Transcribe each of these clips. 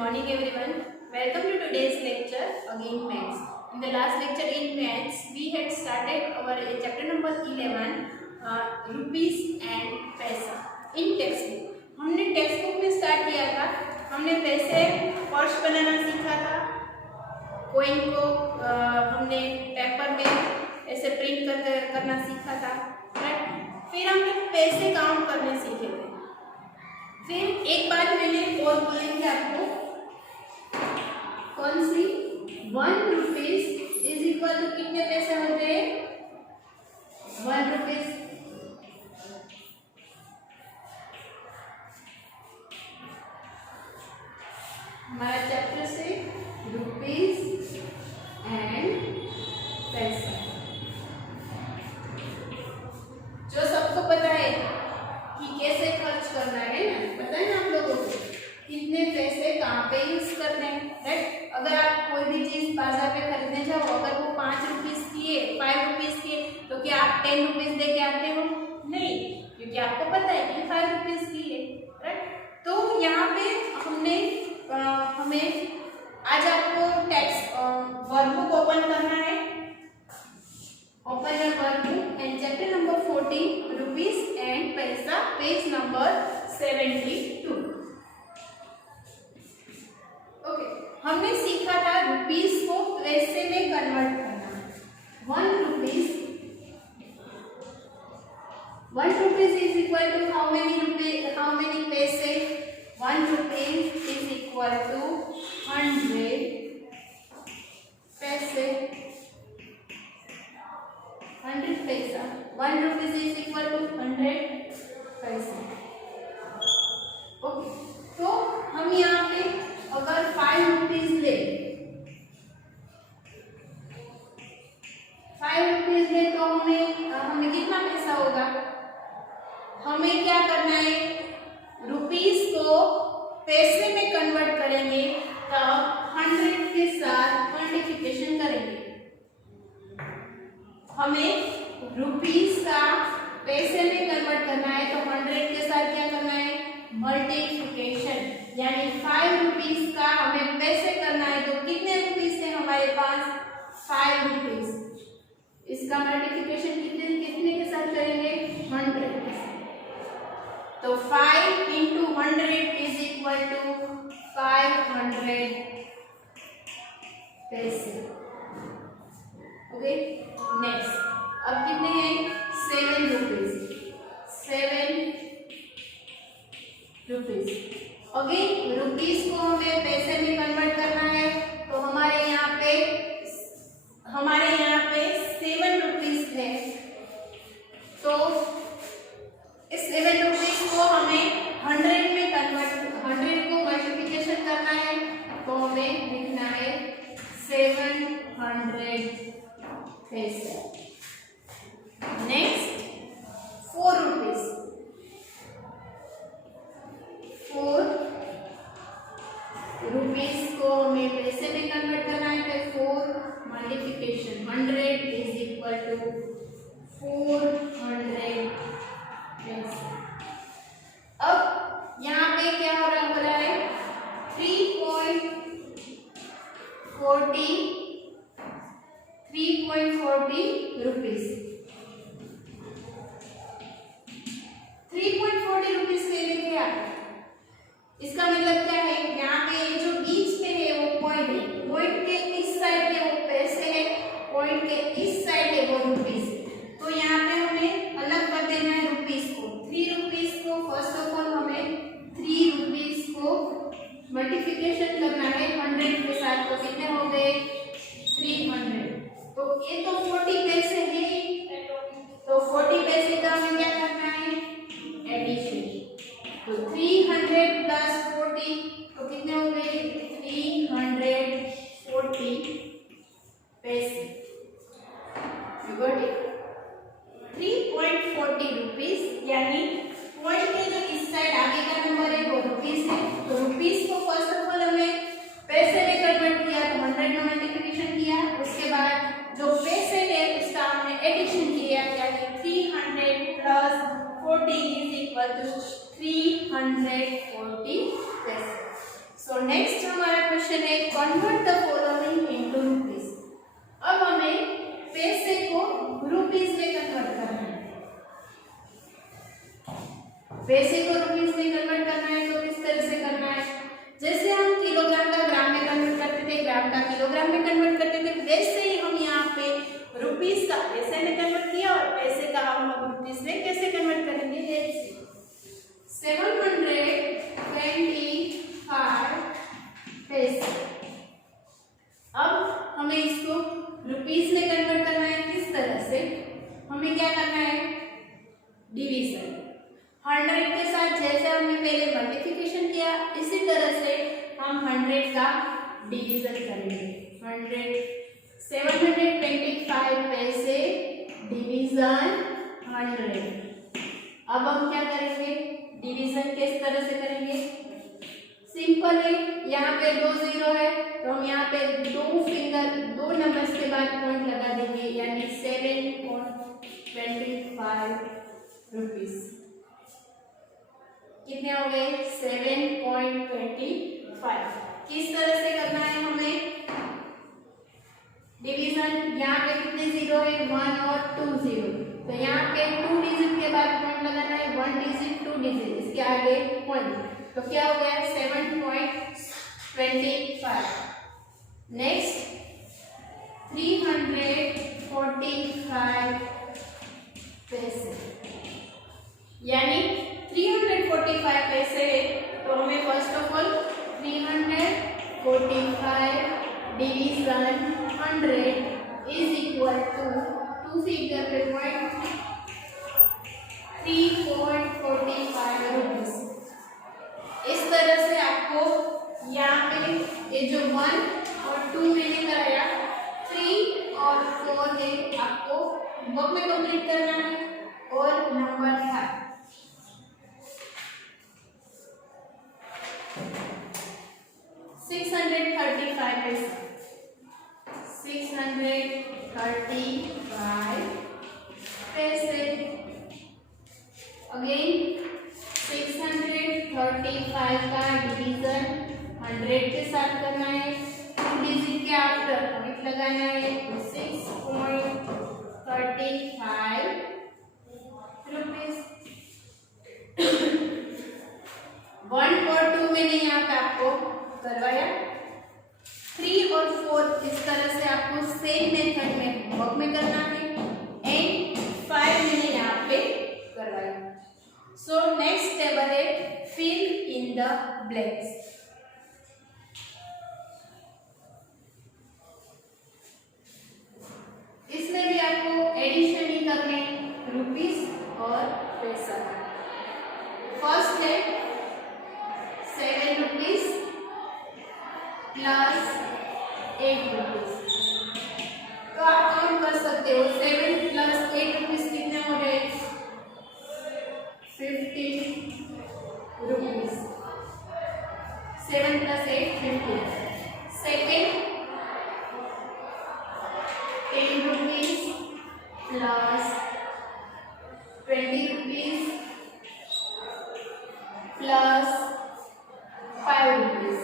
morning everyone. Welcome to today's lecture again maths. In the last lecture in maths we had started our chapter number 11 rupees and पैसा in textbook. हमने text में start किया था. हमने पैसे purse बनाना सीखा था. कॉइन को हमने पेपर में ऐसे प्रिंट करना सीखा था. राइट. फिर हमने पैसे काउंट करने सीखे थे. फिर एक बात मैंने और बोलेंगे आपको, कौन सी? 1 रुपीज इज इक्वल टू कितने पैसे होते हैं? 1 रुपीज. हमारा चैप्टर से रुपीज एंड पैसा, जो सबको पता है कि कैसे खर्च करना है ना, पता है ना आप लोगों को कितने पैसे कहाँ पे यूज करने हैं. राइट. अगर आप कोई भी चीज बाजार पे खरीदने जाओ, अगर वो 5 रुपीज की है, 5 रुपीज की है, तो क्या आप 10 रुपीज दे के आते हो? नहीं, क्योंकि आपको पता है कि 5 रुपीज की है. राइट. तो यहाँ पे हमें आज आपको टेक्स्ट वर्कबुक ओपन करना है. Open your workbook and chapter number 14 rupees and पैसा, पेज नंबर 72. ओके. हमने सीखा था रुपीज को पैसे में कन्वर्ट करना. 1 rupees is equal to how many paise? 1 rupees is equal to 100 पैसे. 100 पैसा. 1 रुपीज इज इक्वल टू 100 पैसा. ओके. तो हम यहाँ पे अगर 5 रुपीज ले, 5 रुपीज ले तो हमें कितना पैसा होगा? हमें क्या करना है? रुपीज को पैसे में कन्वर्ट करेंगे, तब 100 के साथ मल्टीप्लिकेशन करेंगे. हमें रुपीज का पैसे में कन्वर्ट करना है, तो 100 के साथ क्या करना है? मल्टीप्लिकेशन. यानी 5 रुपीज का हमें पैसे करना है, तो कितने रुपीज थे हमारे पास? 5 रुपीज. इसका मल्टीप्लिकेशन कितने के साथ करेंगे? 100 के साथ. तो 5 into 100 is equal to 500 पैसे. ओके. नेक्स्ट, अब कितने हैं? 7 रुपीज. 7 रुपीज. अगेन रुपीज को हमें पैसे में कन्वर्ट करना है, तो हमारे यहाँ पे 7 रुपीज है. तो इस 7 रुपीज को हमें 100 में कन्वर्ट, 100 को मल्टीप्लिकेशन करना है, तो हमें लिखना है 700 पैसे. Next, 4 rupees. 4 रुपीज को हमें पैसे में कन्वर्ट करना है, तो 4 मल्टीप्लिकेशन 100 इज इक्वल टू 400 पैसे. अब यहाँ पे क्या हो रहा है? 3.40 रुपीज. 3.40 रुपीज ले लेंगे आप. इसका मतलब क्या है? यहाँ पे जो बीच में है वो पॉइंट है. पॉइंट के इस साइड पे वो पैसे है, पॉइंट के इस साइड है वो रुपीज. तो यहाँ पे हमें अलग कर देना है रुपीज को. 3 convert the following into rupees. अब हमें पैसे को रुपीस में कन्वर्ट करना है। पैसे को रुपीस में कन्वर्ट करना है तो किस तरह से करना है? जैसे हम किलोग्राम का ग्राम में कन्वर्ट करते थे, ग्राम का किलोग्राम में कन्वर्ट करते थे, वैसे ही हम यहाँ पे रुपीस का पैसे में कन्वर्ट किया और पैसे का हम रुपीस में कैसे कन्वर्ट करेंगे? लेट्स सी 725 पैसे। अब हमें इसको रुपीस में कन्वर्ट करना है। किस तरह से? हमें क्या करना है? डिवीजन। 100 के साथ जैसे हमने पहले मल्टीप्लिकेशन किया, इसी तरह से हम 100 का डिवीजन करेंगे। 725 पैसे डिवीजन 100। अब हम क्या करेंगे? डिवीजन किस तरह से करेंगे? सिंपल है, यहाँ पे 2 जीरो है तो हम यहाँ पे 2 नंबर्स के बाद पॉइंट लगा देंगे, यानी 7.25 रुपीस। कितने हो गए? 7.25। किस तरह से करना है हमें डिवीजन? यहाँ पे कितने जीरो है? 1 और 2 जीरो, तो यहाँ पे 2 डिजिट के बाद पॉइंट लगाना है। 1 डिजिट 2 डिजिट, इसके आगे पॉइंट, तो क्या हो गया? 7.25। नेक्स्ट 345 पैसे, यानी 345 पैसे। तो हमें first of all 345 division 100 is equal to 2 figure पे पॉइंट 3.45 रुपीस। इस तरह से आपको यहाँ पे ये जो 1 और 2 मैंने कराया, 3 और 4 है, आपको वर्क में कंप्लीट करना है। और नंबर था 635 पैसे। 635 पैसे। अगेन 635 का डिवीजन 100 के साथ करना है। 2 डिजिट के आफ्टर पॉइंट लगाना है, 6.35 रुपीस। 1 और 2 मैंने यहाँ पे आपको करवाया। 3 और 4 इस तरह से आपको सेम मेथड में वर्क में करना है। एंड 5 मैंने यहाँ पे करवाया। सो नेक्स्ट टेबल है फिल इन द ब्लैंक्स। इसमें भी आपको एडिशन ही करने रुपीस और पैसा। फर्स्ट है 7 रुपीस प्लस 8 रुपीस। तो आप काउंट कर सकते हो, 7 प्लस 8 रुपीस कितने हो रहे? 50 rupees. 7 plus 8 50। Second 10 rupees plus 20 rupees plus 5 rupees.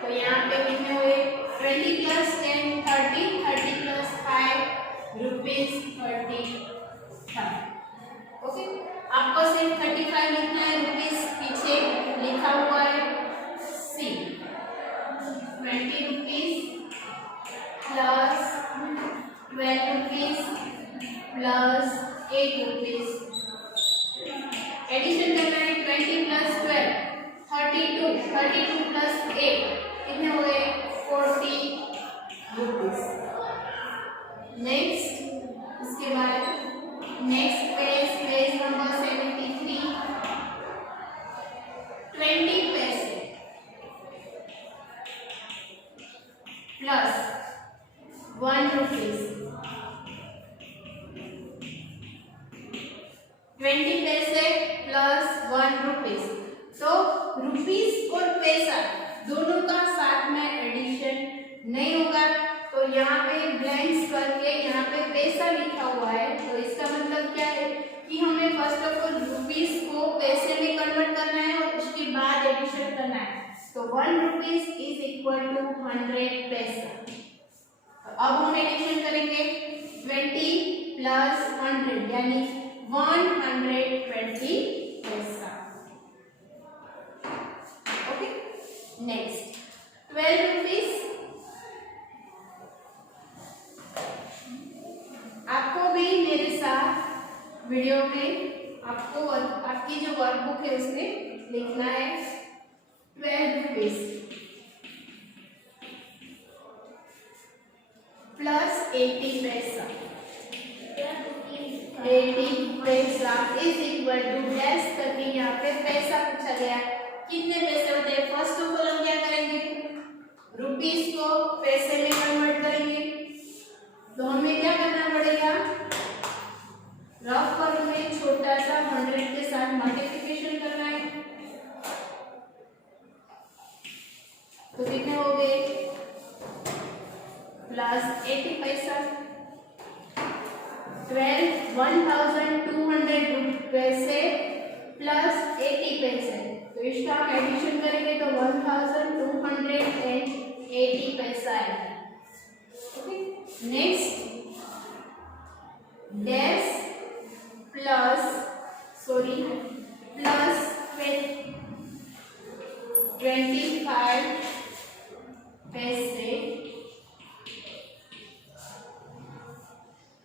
तो यहाँ पे कितने हुए? 20 प्लस 10 30, 30 प्लस 5 रुपीस 35। ओके, आपको सिर्फ 35 लिखना है, रुपीस पीछे लिखा हुआ है C. 20 rupees plus 12 rupees plus 8 rupees. Addition करना है 20 प्लस 12 32, 32 प्लस 8 कितने हुए? 40 रुपीस। नेक्स्ट, इसके बाद नेक्स्ट पेज नंबर 73, 20 पैसे प्लस 1 रुपीस। 20 पैसे प्लस 1 रुपीस। तो रुपीस और पैसा दोनों का साथ में एडिशन नहीं होगा, तो यहाँ पे ब्लैंक्स करके यहाँ पे पैसा लिखा हुआ है। तो इसका मतलब क्या है कि हमें फर्स्ट ऑफ ऑल रुपीस को पैसे में कन्वर्ट करना है और उसके बाद एडिशन करना है। 1 रुपीज इज इक्वल टू 100 पैसा। अब हम एडिशन करेंगे 20 प्लस 100 यानी 120 पैसा। Okay, next 12 rupees. आपको भी मेरे साथ वीडियो में आपको आपकी जो वर्कबुक है उसमें लिखना है 12 रुपीज प्लस 80 पैसा। 80 पैसा इज इक्वल टू डैश करके यहाँ पे पैसा पूछा गया, कितने पैसे होते हैं। फर्स्ट ऑफ ऑल हम क्या करेंगे, रुपीस को पैसे में कन्वर्ट करेंगे। तो हमें क्या करना पड़ेगा, रफ फॉर्म में छोटा सा 100 के साथ मल्टीप्लिकेशन करना है। तो कितने हो गए, प्लस 80 पैसा। 1200 पैसे प्लस 80 पैसे, तो इसका हम एडिशन करेंगे तो 1280 पैसा आएगा। Okay, next dash plus plus 25 पैसे।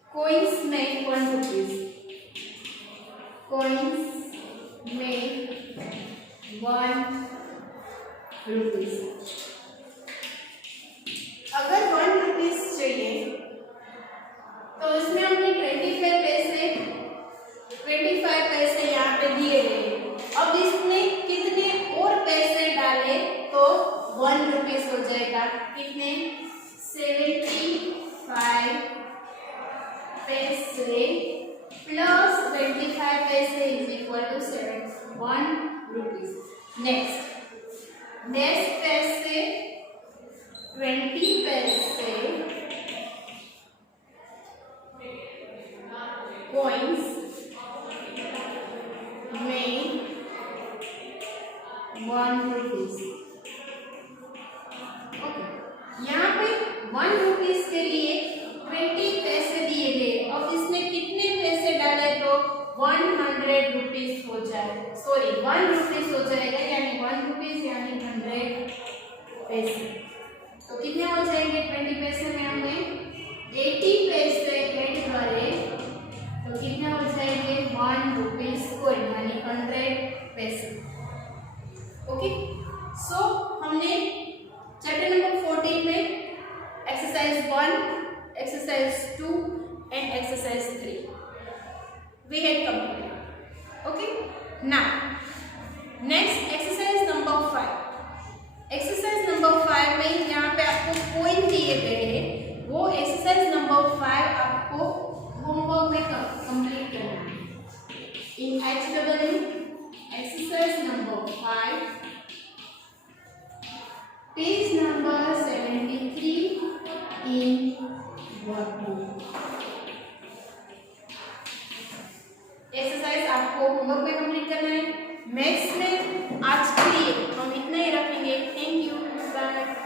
कोइंस में 1 रुपीज, कोइंस में 1 रुपीज। अगर 1 रुपीज चाहिए तो इसमें हमने 25 पैसे यहाँ पे दिए गए। अब इसमें कितने और पैसे डाले तो 1 रुपीज हो जाएगा। कितने, 75 पैसे plus 25 paise is equal to 1 rupees. Next paise 20 पैसे कोइंस में 1 रुपीज। ओके, यहाँ पे 1 रुपीज के लिए 20 पैसे दिए गए। अब इसमें कितने पैसे डाले तो 100 रुपीज हो जाए, 1 रुपीज हो जाएगा, यानी 1 रुपीज यानी 100 पैसे। तो कितने हो जाएंगे, 20 पैसे में हमने 80 पैसे ऐड करे तो कितने हो जाएंगे, 1 रुपीज कोइन यानी 100 पैसे। ओके, सो हमने चैप्टर नंबर 14 में exercise 1, exercise 2 and exercise 3 we had completed। okay, now next exercise number 5। exercise number 5 में यहाँ पे आपको पॉइंट दिए गए हैं, वो exercise number 5 आपको होमवर्क में कंप्लीट करना है। in HWM exercise number 5 page number 73 in exercise आपको होमवर्क में कंप्लीट करना है। मैथ्स में आज के लिए हम इतना ही रखेंगे। Thank you, bye.